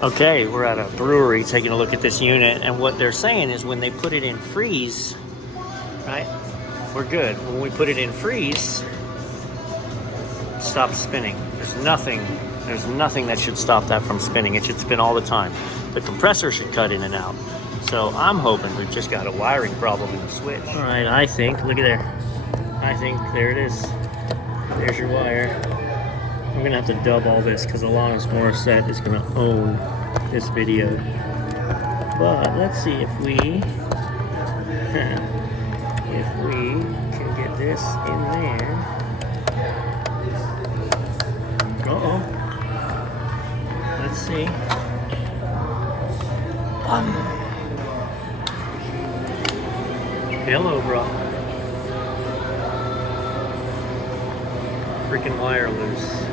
Okay, we're at a brewery taking a look at this unit, and what they're saying is when they put it in freeze, right, we're good. When we put it in freeze, it stops spinning. There's nothing that should stop that from spinning. It should spin all the time. The compressor should cut in and out. So I'm hoping we've just got a wiring problem in the switch. All right, I think, look at there. I think there it is. There's your wire. I'm gonna have to dub all this because Alanis Morissette is gonna own this video. But let's see if we can get this in there. Uh-oh. Let's see. Hello, bro. Freaking wire loose.